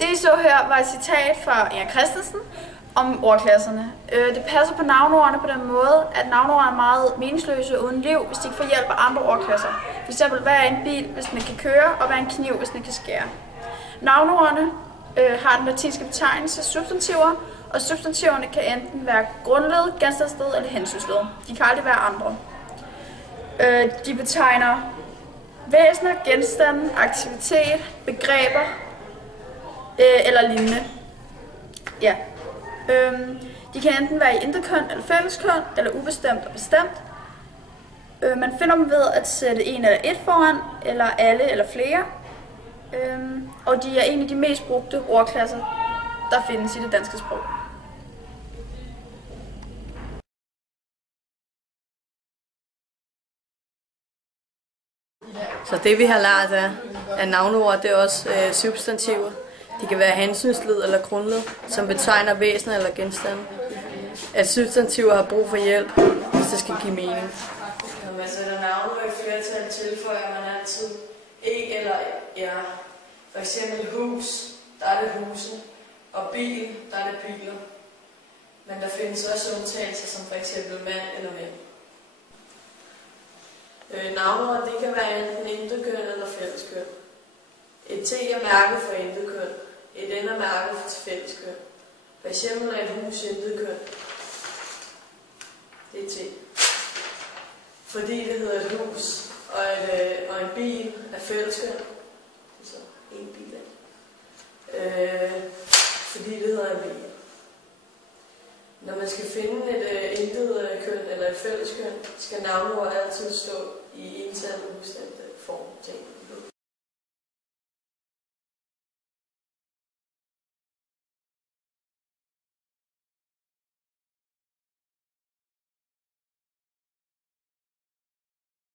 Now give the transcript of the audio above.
Det I så her var et citat fra Inger Christensen om ordklasserne. Det passer på navneordene på den måde, at navneord er meget meningsløse uden liv, hvis de ikke får hjælp af andre ordklasser. For eksempel, hvad er en bil, hvis den ikke kan køre, og hvad er en kniv, hvis den ikke kan skære. Navneordene har den latinske betegnelse substantiver, og substantiverne kan enten være grundled, genstandsled eller hensynsled. De kan aldrig være andre. De betegner væsener, genstande, aktivitet, begreber eller lignende. Ja. De kan enten være i interkøn eller fælleskøn, eller ubestemt og bestemt. Man finder dem ved at sætte en eller et foran, eller alle eller flere. Og de er en af de mest brugte ordklasser, der findes i det danske sprog. Så det vi har lært af navneord, det er også substantiver. De kan være hensynsled eller grundled, som betegner væsener eller genstande. At substantiver har brug for hjælp, hvis det skal give mening. Når man sætter navneord i flertal, tilføjer man altid e eller er. For eksempel hus, der er det huse, og bil, der er det biler. Men der findes også undtagelser, som for eksempel mand eller mænd. Navneord, det kan være enten intetkøn eller fælleskøn. Et T er mærke for intetkøn. Et N er mærke til fælleskøn. For eksempel er et hus intetkøn. Det er T. Fordi det hedder et hus, og en bil er fælleskøn. Så en bil. Fordi det hedder en bil. Når man skal finde et intet køn eller et fælleskøn, skal navneord altid stå i ental ubestemte form.